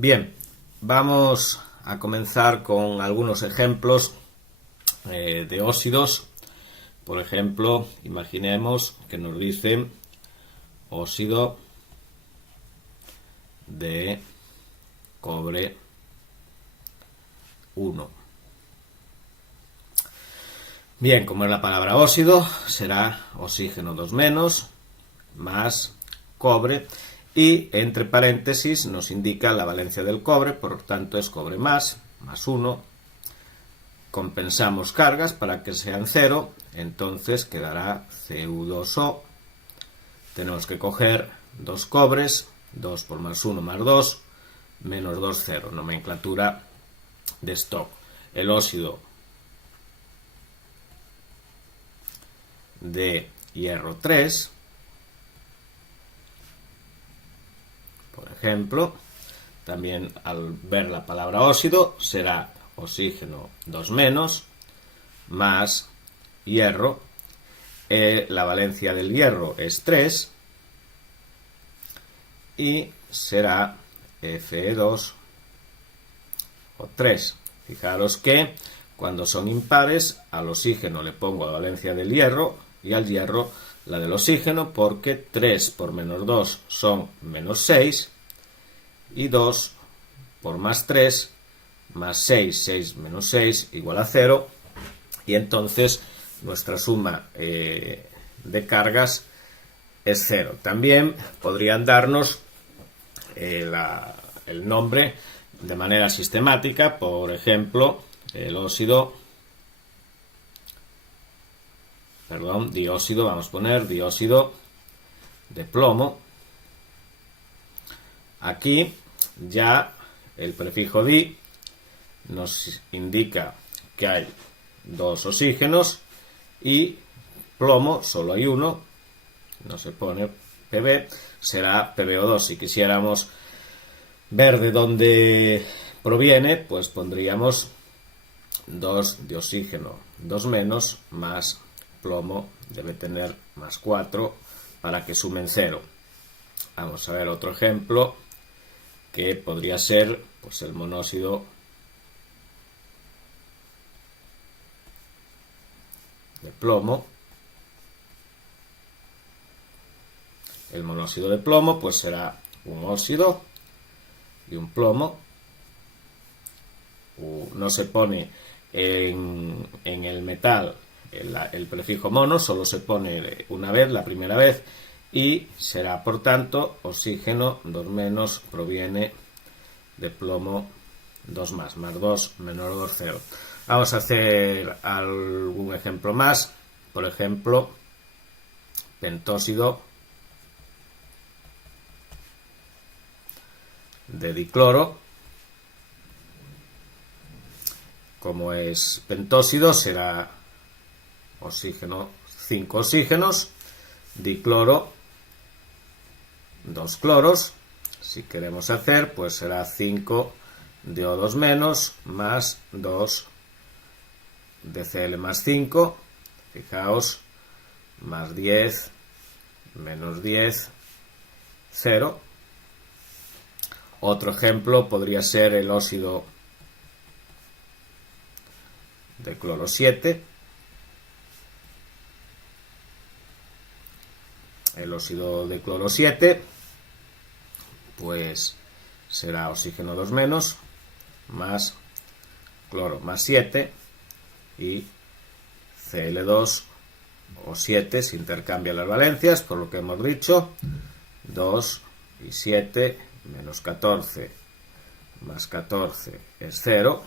Bien, vamos a comenzar con algunos ejemplos de óxidos. Por ejemplo, imaginemos que nos dicen óxido de cobre 1. Bien, como es la palabra óxido, será oxígeno 2 menos más cobre, y entre paréntesis nos indica la valencia del cobre, por lo tanto es cobre más 1. Compensamos cargas para que sean 0, entonces quedará Cu2O. Tenemos que coger 2 cobres, 2 por más 1 más 2, menos 2, 0, nomenclatura de stock. El óxido de hierro 3, por ejemplo, también al ver la palabra óxido será oxígeno 2 menos más hierro. La valencia del hierro es 3 y será Fe2O3. Fijaros que cuando son impares al oxígeno le pongo la valencia del hierro y al hierro la del oxígeno, porque 3 por menos 2 son menos 6 y 2 por más 3 más 6, 6 menos 6 igual a 0, y entonces nuestra suma de cargas es 0. También podrían darnos el nombre de manera sistemática, por ejemplo, el dióxido, vamos a poner dióxido de plomo. Aquí ya el prefijo di nos indica que hay 2 oxígenos y plomo solo hay uno, no se pone Pb, será PbO2. Si quisiéramos ver de dónde proviene, pues pondríamos 2 de oxígeno 2 menos más plomo, debe tener más 4 para que sumen 0. Vamos a ver otro ejemplo que podría ser pues el monóxido de plomo. El monóxido de plomo pues será un óxido y un plomo. No se pone en el metal el prefijo mono, solo se pone una vez, la primera vez, y será por tanto oxígeno 2 menos proviene de plomo 2 más 2 menos 2, 0. Vamos a hacer algún ejemplo más. Por ejemplo, pentóxido de dicloro. Como es pentóxido, será oxígeno 5 oxígenos, dicloro 2 cloros. Si queremos hacer, pues será 5 de O2 menos más 2 de Cl más 5. Fijaos, más 10 menos 10, 0. Otro ejemplo podría ser el óxido de cloro 7. El óxido de cloro 7 pues será oxígeno 2 menos más cloro más 7 y Cl2 o 7 se intercambian las valencias, por lo que hemos dicho 2 y 7 menos 14 más 14 es 0.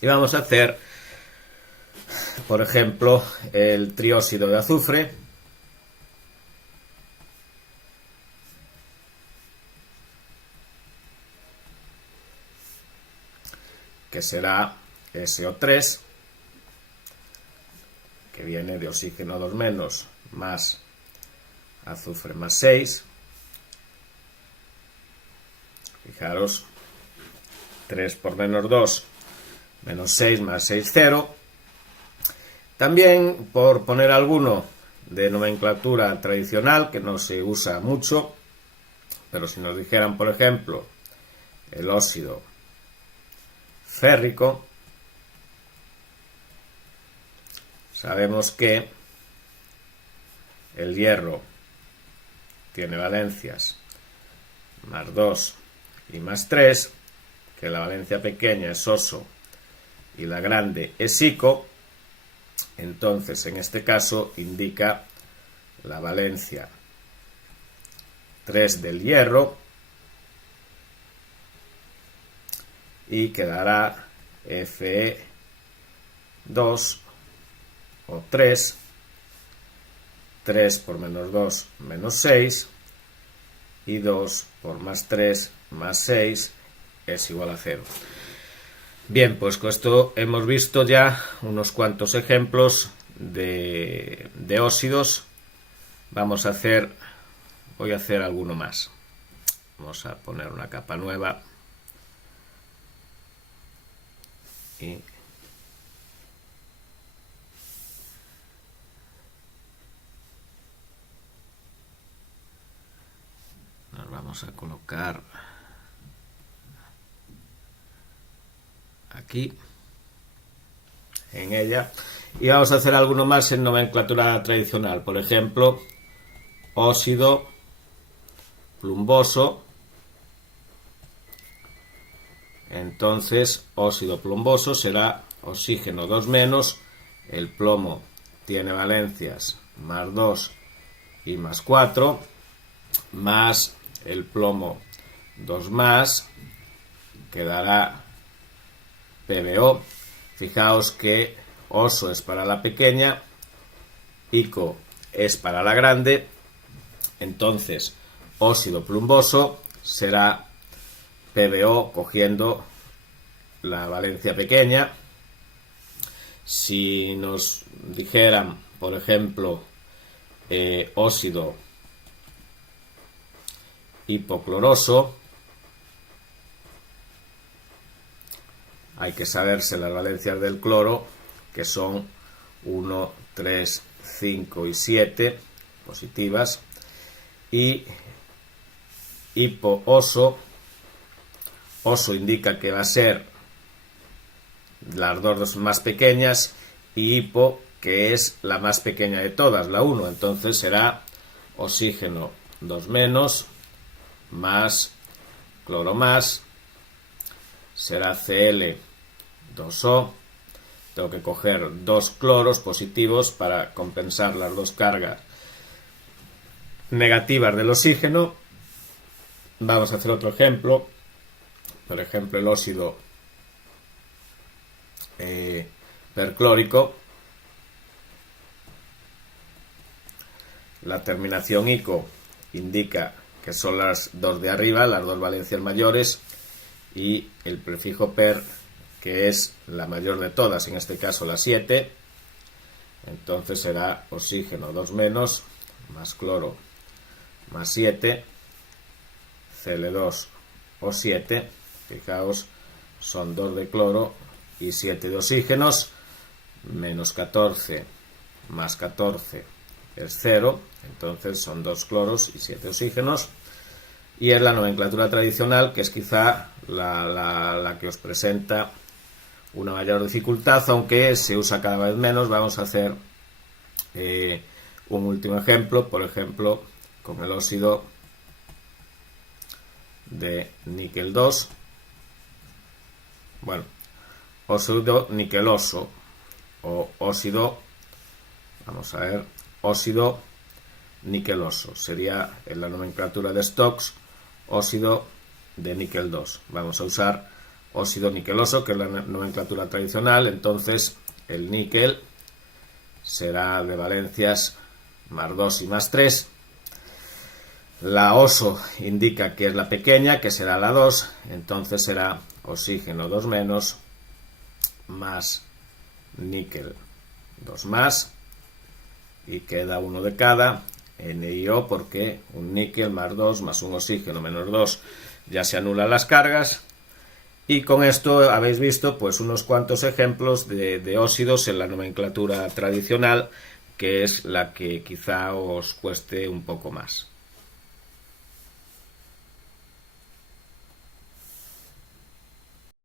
Y vamos a hacer, por ejemplo, el trióxido de azufre, que será SO3, que viene de oxígeno 2 menos más azufre más 6. Fijaros, 3 por menos 2, menos 6 más 6, 0. También, por poner alguno de nomenclatura tradicional, que no se usa mucho, pero si nos dijeran, por ejemplo, el óxido férrico, sabemos que el hierro tiene valencias más 2 y más 3, que la valencia pequeña es oso y la grande es ico. Entonces, en este caso, indica la valencia 3 del hierro y quedará Fe2 o 3, 3 por menos 2 menos 6 y 2 por más 3 más 6 es igual a 0. Bien, pues con esto hemos visto ya unos cuantos ejemplos de óxidos. Voy a hacer alguno más. Vamos a poner una capa nueva y nos vamos a colocar aquí en ella y vamos a hacer alguno más en nomenclatura tradicional. Por ejemplo, óxido plumboso. Entonces, óxido plumboso será oxígeno 2 menos, el plomo tiene valencias más 2 y más 4, más el plomo 2 más, quedará PbO. Fijaos que oso es para la pequeña, ico es para la grande, entonces óxido plumboso será PbO cogiendo la valencia pequeña. Si nos dijeran, por ejemplo, óxido hipocloroso, hay que saberse las valencias del cloro, que son 1, 3, 5 y 7 positivas, y hipooso, oso indica que va a ser las dos más pequeñas, y hipo, que es la más pequeña de todas, la 1, entonces será oxígeno 2 menos, más cloro más, será Cl2O. Tengo que coger 2 cloros positivos para compensar las 2 cargas negativas del oxígeno. Vamos a hacer otro ejemplo. Por ejemplo, el óxido perclórico. La terminación ico indica que son las 2 de arriba, las 2 valencias mayores, y el prefijo per, que es la mayor de todas, en este caso la 7, entonces será oxígeno 2 menos, más cloro más 7, Cl2 o 7, fijaos, son 2 de cloro y 7 de oxígenos, menos 14 más 14 es 0, entonces son 2 cloros y 7 oxígenos, y es la nomenclatura tradicional, que es quizá la que os presenta una mayor dificultad, aunque se usa cada vez menos. Vamos a hacer un último ejemplo, por ejemplo, con el óxido de níquel 2, bueno, óxido niqueloso, o óxido, vamos a ver, óxido niqueloso, sería en la nomenclatura de Stokes óxido de níquel 2. Vamos a usar óxido niqueloso, que es la nomenclatura tradicional, entonces el níquel será de valencias más 2 y más 3. La oso indica que es la pequeña, que será la 2, entonces será oxígeno 2 menos, más níquel 2 más, y queda uno de cada, NiO, porque un níquel más 2 más un oxígeno menos 2 ya se anulan las cargas. Y con esto habéis visto pues unos cuantos ejemplos de óxidos en la nomenclatura tradicional, que es la que quizá os cueste un poco más.